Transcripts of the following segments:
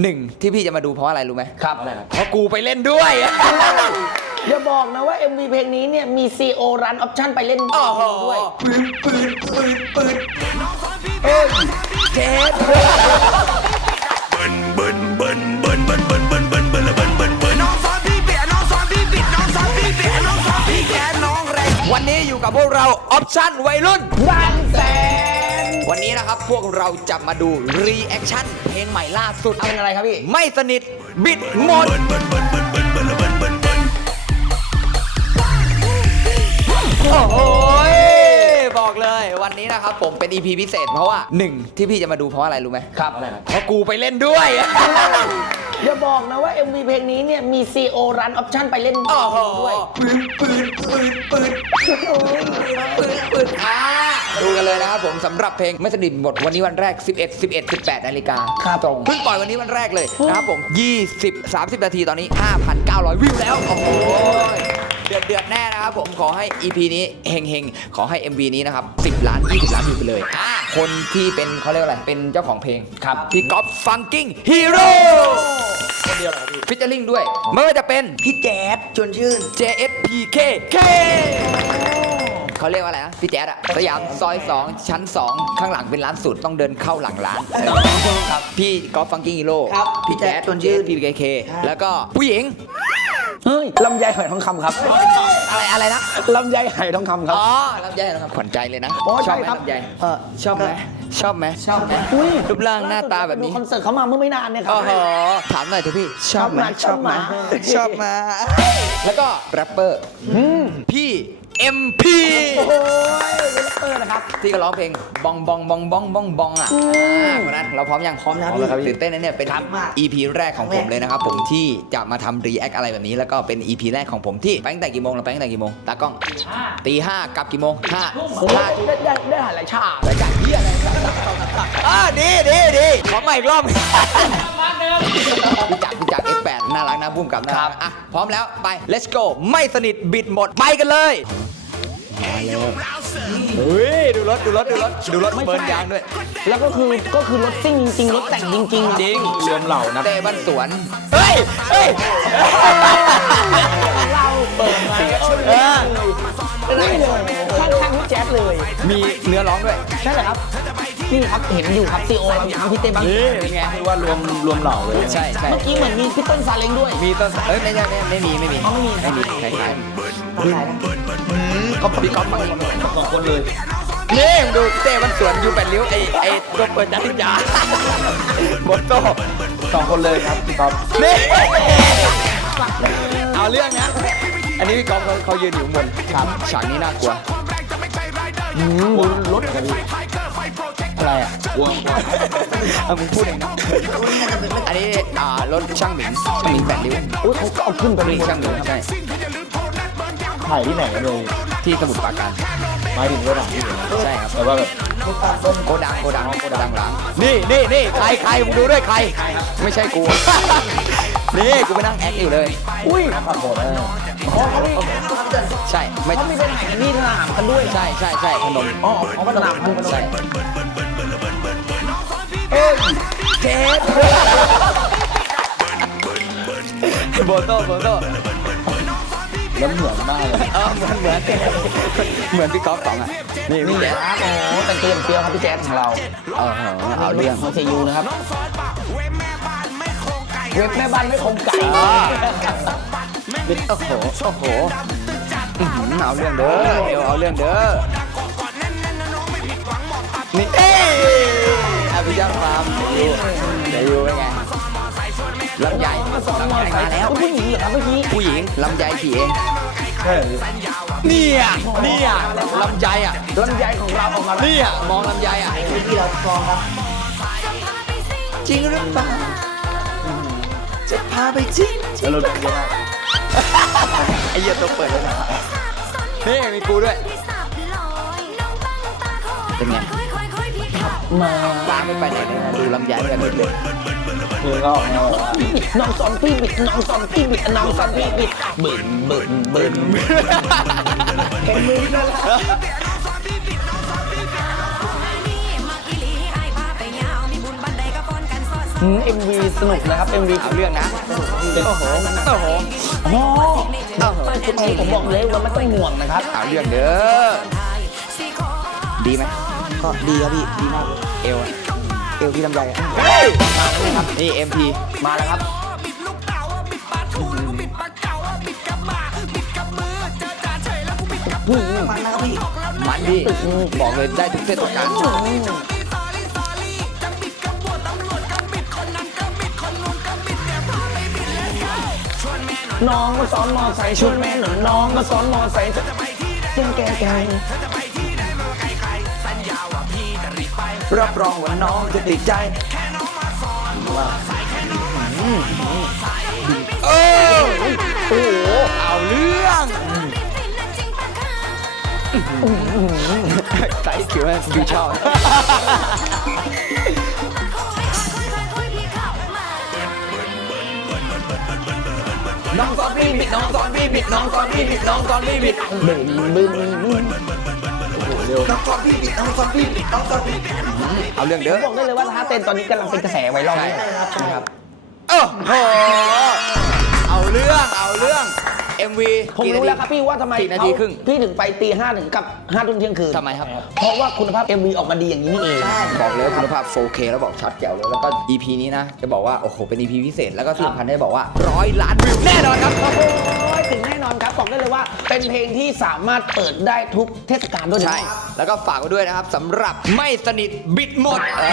หนึ่งที่พี่จะมาดูเพราะอะไรรู้ไหมครับ เพราะกูไปเล่นด้วย อย่าบอกนะว่า MV เพลงนี้เนี่ย มี CO Run Option ไปเล่นโอ้โหด้วย ปืนปืนปืนปืนเอ้ยเจ็ดน้องสอนพี่เปียน้องสอนพี่ปิดน้องสอนพี่เปียน้องสอนพี่แกน้องแรงวันนี้อยู่กับพวกเราออปชั่นวัยรุ่นบางแสน วันนี้นะครับพวกเราจะมาดูรีแอคชั่นเพลงใหม่ล่าสุดเอาเป็นอะไรครับพี่ ไม่สนิทบิดหมด โอ้โหยบอกเลยวันนี้นะครับผมเป็น EP พิเศษเพราะว่าหนึ่งที่พี่จะมาดูเพราะอะไรรู้ไหมครับ เพราะกูไปเล่นด้วย อย่าบอกนะว่า MV เพลงนี้เนี่ยมี CO Run Option ไปเล่นโอ้โหด้วย ปืนปืนปืนปืนปืนปืนอ่า ดูกันเลยนะครับผมสำหรับเพลงไม่สนิทหมดวันนี้วันแรก 11 11 18นาฬิกาครับตรงเพิ่งปล่อยวันนี้วันแรกเลยนะครับผม 20 30 นาทีตอนนี้ 5,900 วิวแล้ว โอ้โหเดือดเดือดแน่นะครับผมขอให้ EP นี้เฮงเฮงๆขอให้ MV นี้นะครับ 10 ล้าน 20 ล้านวิวไปเลยอ่าคนที่เป็นเขาเรียกว่าอะไร เป็นเจ้าของเพลงครับพี่ก๊อฟฟังกิ้งฮีโร่คนเดียวฟิชเจอริงด้วยไม่ว่าจะเป็นพี่แจ๊ดชวนชื่น JSPK K เขาเรียกว่าอะไรนะพี่แจ๊ดอะสยามซอย 2 ชั้น 2 ข้างหลังเป็นร้านสุดต้องเดินเข้าหลังร้านครับพี่ก๊อฟฟังกิ้งฮีโร่ครับพี่แจ๊ดชวนชื่น JSPK แล้วก็ผู้หญิงเฮ้ยลำไยหอยทองคำครับอะไรอะไรนะลำไยหอยทองคำครับอ๋อลำไยนะครับขวัญใจเลยนะโอ้ชใช่อบไหมครับลำไยเออชอบไหมชอบไหมชอบไหมอุ้ยรูปร่างหน้าตาแบบนี้ดูคอนเสิร์ตเขามาเมื่อไม่นานเนี่ยครัโอ้โหถามหน่อยเถอะพี่ ชอบไหมชอบไหมชอบไหมแล้วก็แรปเปอร์พี่ MP โอ้ยเวลเปอร์นะครับที่ก็ร้องเพลงบองบองบองบองบองบองอะอ่าวันนั้นเราพร้อมยังพร้อมนะพี่ตื่นเต้นนะเนี่ยเป็น EP แรกของผมเลยนะครับผมที่จะมาทำรีแอคอะไรแบบนี้แล้วก็เป็น EP แรกของผมที่ไปตั้งแต่กี่โมงเราไปตั้งแต่กี่โมงตากล้องตีห้ากลับกี่โมงห้าโอ้ห้ายได้ได้ได้หาหลายชาติรายการเฮียอะไรอ่าดีดีดีขอใหม่อีกรอบพี่จักรพี่จักร F8 น่ารักนะบุ้มกับนะครับอะพร้อมแล้วไป let's go ไม่สนิทบิดหมดไปกันเลย เฮ้ยดูรถดูรถดูรถดูรถเบิร์นยางด้วย แล้วก็คือก็คือรถซิ่งจริงๆรถแต่งจริงๆจริงเรือมเหล่านะเต้บ้านสวน เฮ้ยเฮ้ยเราเปิดมาเออนี่เลยข้างๆพี่แจ๊ดเลย มีเนื้อร้องด้วยใช่เหรอครับนี่ครับเห็นอยู่ครับซีโอเราทั้งพี่เต้บ้างนี่เป็นไงคือว่ารวมรวมเหล่าเลยใช่ใช่เมื่อกี้เหมือนมีพี่ต้นซาเล้งด้วยมีต้นเอ้ยไม่ใช่ไม่ไม่มีไม่มีอ๋อไม่มีไม่มีคล้า ยๆก็พี่ก๊อฟมาเองสองคนเลยนี่มึงดูเต้มันสวนยูแปดริ้วไอไอตัวเปิดจัติยาโมโต้สองคนเลยครับพี่ก๊อฟนี่เอาเรื่องนะ อันนี้พี่ก๊อฟเขาเขายืนอยู่ข้างบนครับฉากนี้น่ากลัวบนรถอะไรอะเอามึงพูดเองนะอันนี้อ่ารถช่างหมิงช่างหมิงแปดริ้วอุ้ยเขาก็เอาขึ้นไปเลยช่างหมิงใช่ถ่ายที่ไหนกันเลย ที่สมุทรปราการหมายถึงรถหลังที่เห็นนะใช่ครับแต่ว่าแบบโกดังโกดังโกดังล้างนี่นี่นี่ใครใครมึงดูด้วยใคร ไม่ใช่กู นี่กูไปนั่งแอคอยู่เลย อุ้ยขับรถเออใช่ ไม่เขามีไปไหนกันนี่สนามกันด้วยใช่ใช่ใช่พนมอ๋อเขาก็สนามพันใช่เอ้ยเจ็ดโบโต้โบโต้ แล้วเหมือนมากเลยเออเหมือนเหมือนเหมือนพี่ก๊อฟสองอะนี่นี่แจ๊ดครับโอ้โหแต่งตัวอย่างเปรี้ยวครับพี่แจ๊ดของเราเออเอาเรื่องของเซยูนะครับเว็บแม่บ้านไม่คงไก่อ่าโอ้โหโอ้โหอื้อหือเอาเรื่องเด้อเดี๋ยวเอาเรื่องเด้อนี่เอ้ยอภิชาติฟาร์มเดี๋ยวอยู่เดี๋ยวอยู่เป็นไง ลำไยลำไยมาแล้วผู้หญิงเหรอครับเมื่อกี้ผู้หญิงลำไยขี่เองใช่เนี่ยเนี่ยลำไยอะลำไยของเราออกมาแล้วเนี่ยมองลำไยอะที่เราฟองครับ จริงหรือเปล่าจะพาไปจริงแล้วรถเยอะมากไอ้เหี้ยตัวเปิดเลยนะนี่มีกูด้วยเป็นไง มาป้าไม่ไปไหนเลยนะดูลำไยกันนิดเลยเพลงก็ออกแนวแบบว่าพี่บิดน้องสอนพี่บิดน้องสอนพี่บิดน้องสอนพี่บิดบึนบึนบึนเห็นมือนั่นแหละมาอีหลีไอ้พาไปยนไดกับเอ็มวีสนุกนะครับเอ็มวีเอาเรื่องนะโอ้โหโอ้โหโอ้โหคุณเอผมบอกเลยว่าไม่ต้องห่วงนะครับเอาเรื่องเด้อดีไหม ก็ดีครับพี่ดีมากเอวอะเอวพี่ลำไยอะนี่ MP มาแล้วครับมันพี่บอกเลยได้ทุกเทศกาลน้องมาซ้อนมอไซค์ชวนแม่หนุนน้องมาซ้อนมอไซค์จะไปที่ใดแกแก รับรองว่าน้องจะติดใจเออโอ้โหเอาเรื่องใส่คิวให้ดูชอบน้องสอนพี่บิดน้องสอนพี่บิดน้องสอนพี่บิดน้องสอนพี่บิดบึ้มบึ้ม บึ้มเอาเรื่องเด้อบอกได้เลยว่าท่าเต้นตอนนี้กำลังเป็นกระแสไวรัลเลยนะครับโอ้โหเอาเรื่องเอาเรื่อง MV ผมรู้แล้วครับพี่ว่าทำไมสี่นาทีครึ่งพี่ถึงไปตีห้าถึงกับห้าทุ่มเที่ยงคืนทำไมครับ เพราะว่าคุณภาพ MV ออกมาดีอย่างนี้นี่เองบอกเลยว่าคุณภาพ 4K แล้วบอกชัดแจ๋วเลยแล้วก็ EP นี้นะ จะบอกว่า โอ้โห เป็น EP พิเศษ แล้วก็ที่สำคัญได้บอกว่าร้อยล้านวิวแน่นอนครับ โอ้โหถึงแน่นอนครับบอกได้เลยว่าเป็นเพลงที่สามารถเปิดได้ทุกเทศกาลด้วยนะใช่ แล้วก็ฝากไว้ด้วยนะครับสำหรับไม่สนิทบิดหมดเอ็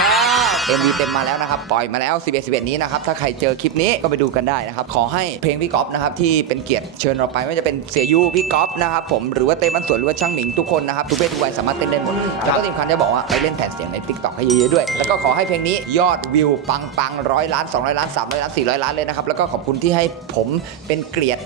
ม วีเต็มมาแล้วนะครับปล่อยมาแล้ว 11 11 นี้นะครับถ้าใครเจอคลิปนี้ก็ไปดูกันได้นะครับขอให้เพลงพี่ก๊อฟนะครับที่เป็นเกียรติเชิญเราไปไม่ว่าจะเป็นเสียยูพี่ก๊อฟนะครับผมหรือว่าเต้มันสวนหรือว่าช่างหมิงทุกคนนะครับทุกเพศทุกวัยสามารถเต้นได้หมดแล้วก็ที่สำคัญจะบอกว่าไปเล่นแผ่นเสียงใน t ิ k t o k ให้เยอะๆด้วย แล้วก็ขอให้เพลงนี้ยอดวิวปังปังร้อยล้าน 200 ล้าน 300 ล้าน 400 ล้านเลยนะครับแล้วก็ขอบคุณที่ให้ผมเป็นเกียรติ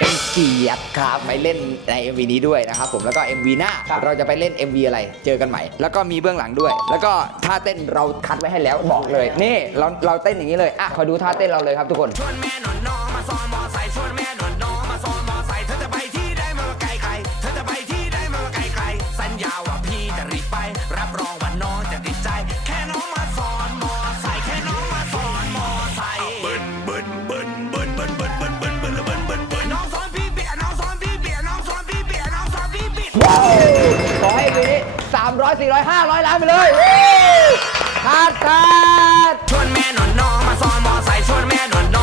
เป็นเกียรติครับไปเล่นใน MV นี้ด้วยนะครับผมแล้วก็ MV หน้าเราจะไปเล่น MV อะไรเจอกันใหม่ แล้วก็มีเบื้องหลังด้วย แล้วก็ท่าเต้นเราคัดไว้ให้แล้วบอกเลย นี่เราเราเต้นอย่างนี้เลยอะคอยดูท่าเต้นเราเลยครับทุกคนชวนแม่หนอนน้องมาซ้อนมอไซค์ชวนแม่หนอนน้องมาซ้อนมอไซค์เธอจะไปที่ใดไมาว่าไกลไกลเธอจะไปที่ใดไมาว่าไกลไกลสัญญาว่าพี่จะรีบไป รับรองว่าน้องจะติดใจ แค่น้องมาซ้อนมอไซค์แค่น้องมาซ้อนมอไซค์บึนบึนบึนบึนบึนบึนบึนบึนบึนบึนบึนบึนน้องซ้อนพี่เบียร์น้องซ้อนพี่เบียร์น้องซ้อนพี่เบียร์น้องซ้อนพี่เบียร์ขอให้ปีนี้300 400 500ล้านไปเลย ขาดขาดชวนแม่หนอนนอมาซ้อนมอไซค์ชวนแม่หนอน